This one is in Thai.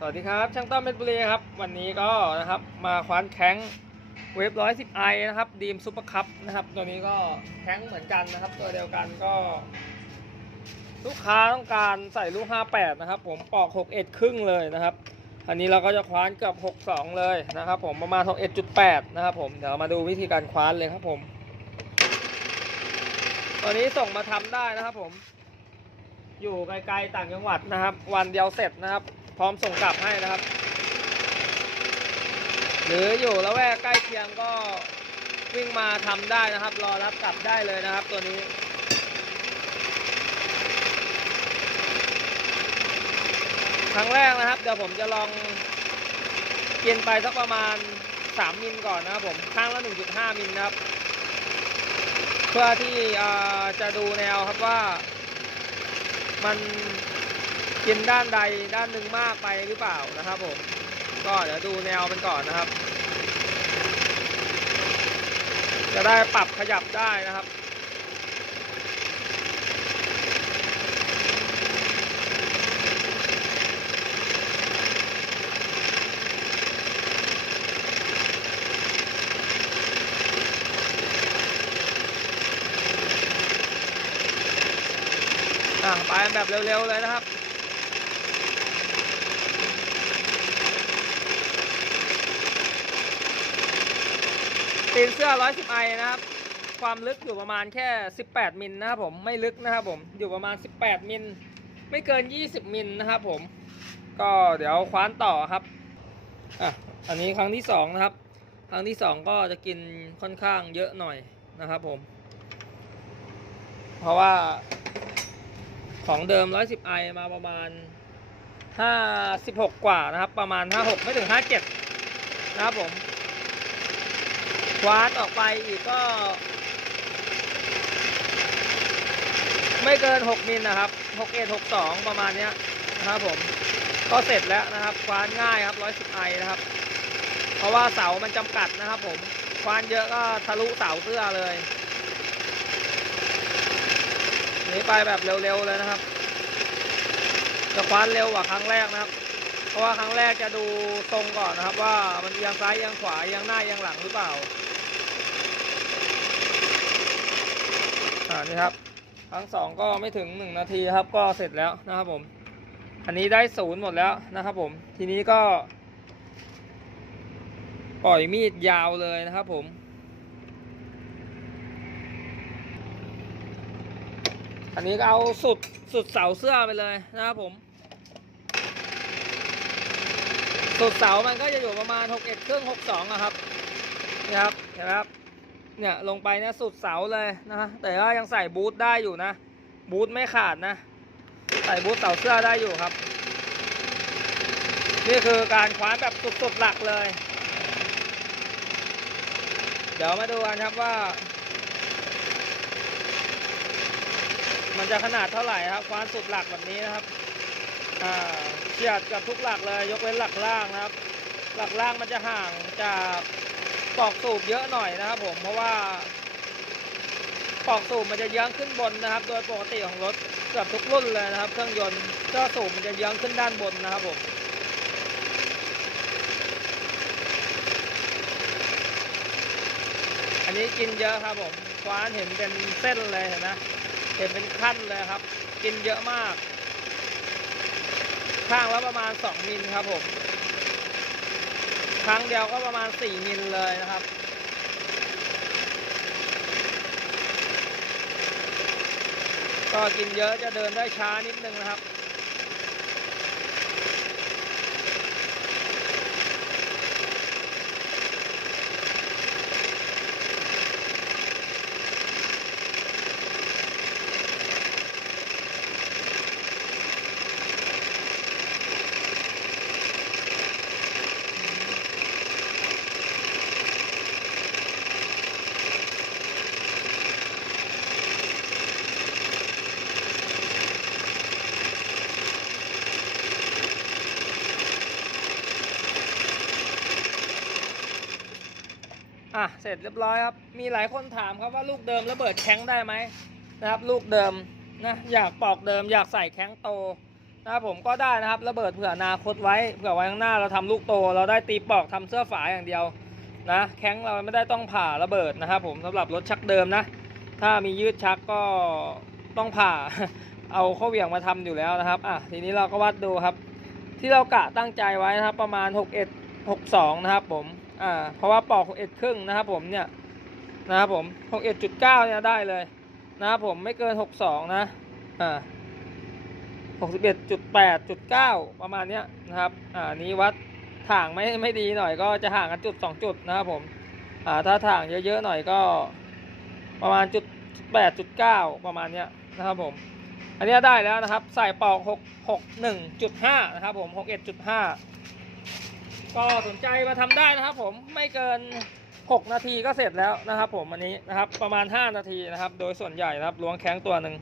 สวัสดีครับ ช่างต้อมเพชรบุรีครับ วันนี้ก็นะครับมาคว้านแข้งเวฟร้อยสิบไอนะครับดีมซุปเปอร์คัพนะครับ ตัวนี้ก็แข้งเหมือนกันนะครับ ตัวเดียวกันก็ ลูกค้าต้องการใส่ลูก58นะครับ ผมปอก61ครึ่งเลยนะครับ อันนี้เราก็จะคว้านเกือบ62เลยนะครับ ผมประมาณ61.8นะครับ ผมเดี๋ยวมาดูวิธีการคว้านเลยครับผมตัวนี้ส่งมาทำได้นะครับ ผม อยู่ไกลๆต่างจังหวัดนะครับ วันเดียวเสร็จนะครับ พร้อมส่งกลับให้นะครับ หรืออยู่ละแวกใกล้เคียงก็วิ่งมาทำได้นะครับ รอรับกลับได้เลยนะครับตัวนี้ครั้งแรกนะครับเดี๋ยวผมจะลองกินไปสักประมาณ 3 มิลก่อนนะครับผมข้างละ 1.5 มิลนะครับ เพื่อที่จะดูแนวครับว่ามัน กินด้านใดด้านหนึ่งมากไปหรือเปล่านะครับผมก็เดี๋ยวดูแนวมันก่อนนะครับ จะได้ปรับขยับได้นะครับอะไปแบบเร็วๆเลยนะครับ ตีนเสื้อ 110ไอนะครับ ความลึกอยู่ประมาณแค่ 18 มิลนะครับผมไม่ลึกนะครับผมอยู่ประมาณ 18 มิลไม่เกิน 20 มิลนะครับผม ก็เดี๋ยวคว้านต่อครับอะอันนี้ครั้งที่2นะครับ ครั้งที่ 2 ก็จะกินค่อนข้างเยอะหน่อยนะครับผม เพราะว่าของเดิม 110ไอมาประมาณ 56 กว่านะครับ ประมาณ 56 ไม่ถึง 57 นะครับผม คว้านออกไปอีกก็ ไม่เกิน 6มิลนะครับ61 62 ประมาณเนี้ยนะครับผมก็เสร็จแล้วนะครับ คว้านง่ายครับ 110ไอนะครับ เพราะว่าเสามันจำกัดนะครับผม คว้านเยอะก็ทะลุเสาเสื้อเลยนี้ไปแบบเร็วๆเลยนะครับ จะคว้านเร็วกว่าครั้งแรกนะครับ เพราะว่าครั้งแรกจะดูตรงก่อนนะครับ ว่ามันเอียงซ้ายเอียงขวาเอียงหน้าเอียงหลังหรือเปล่า อ่า นี่ครับ ครั้งสองก็ไม่ถึงหนึ่งนาทีครับ ก็เสร็จแล้วนะครับผม อันนี้ได้ศูนย์หมดแล้วนะครับผม ทีนี้ก็ ปล่อยมีดยาวเลยนะครับผมอันนี้ก็เอาสุดสุดเสาเสื้อไปเลยนะครับผม สุดเสามันก็จะอยู่ประมาณ6เอ็ดครึ่ง6 2อะครับ นี่ครับ เห็นไหมครับ เนี่ยลงไปเนี่ยสุดเสาเลยนะฮะแต่ว่ายังใส่บูทได้อยู่นะ บูทไม่ขาดนะ ใส่บูทเสาเสื้อได้อยู่ครับ นี่คือการคว้านแบบสุดๆหลักเลย เดี๋ยวมาดูกันครับว่า มันจะขนาดเท่าไหร่ครับคว้านสุดหลักแบบนี้นะครับอ่าเฉียดกับทุกหลักเลยยกเว้นหลักล่างนะครับ หลักล่างมันจะห่างจาก ปอกสูบเยอะหน่อยนะครับผมเพราะว่าปอกสูบมันจะเยื้องขึ้นบนนะครับ โดยปกติของรถเกือบทุกรุ่นเลยนะครับ เครื่องยนต์เจ้าสูบมันจะเยื้องขึ้นด้านบนนะครับผมอันนี้กินเยอะครับผมคว้านเห็นเป็นเส้นเลยเห็นไหมเห็นเป็นขั้นเลยครับ กินเยอะมาก ข้างละประมาณ 2มิลครับผม ครั้งเดียวก็ประมาณ 4 มิลเลยนะครับ ก็กินเยอะจะเดินได้ช้านิดนึงนะครับ อะเสร็จเรียบร้อยครับ มีหลายคนถามครับว่าลูกเดิมระเบิดแข้งได้ไหมนะครับ ลูกเดิมนะอยากปอกเดิมอยากใส่แข้งโตนะครับผมก็ได้นะครับระเบิดเผื่อนาคตไว้เผื่อไว้ข้างหน้าเราทำลูกโต เราได้ตีปลอกทำเสื้อฝาอย่างเดียวนะแข้งเราไม่ได้ต้องผ่าระเบิดนะครับผมสำหรับรถชักเดิมนะ ถ้ามียืดชักก็ต้องผ่าเอาเข้าเหวี่ยงมาทำอยู่แล้วนะครับอะทีนี้เราก็วัดดูครับ ที่เรากะตั้งใจไว้นะครับประมาณ 61 62 นะครับผม อ่าเพราะว่าปอก61ครึ่งนะครับผมเนี่ยนะครับผม61.9เก้าเนี่ยได้เลยนะครับผมไม่เกิน62นะอ่า61.8.9ปดจุดเก้าประมาณเนี้ยนะครับอ่านี้วัดถ่างไม่ไม่ดีหน่อยก็จะห่างกันจุด2จุดนะครับผมอ่าถ้าถ่างเยอะๆหน่อยก็ประมาณจุดแปดจุดเก้าประมาณเนี้ยนะครับผมอันนี้ได้แล้วนะครับ ใส่ปอกหกหกหนึ่งจุดห้านะครับผมหกเอ็ดจุดห้า ก็สนใจมาทำได้นะครับ ผมไม่เกิน 6 นาทีก็เสร็จแล้วนะครับ ผมอันนี้นะครับ ประมาณ 5 นาทีนะครับ โดยส่วนใหญ่นะครับล้วงแข้งตัวหนึ่ง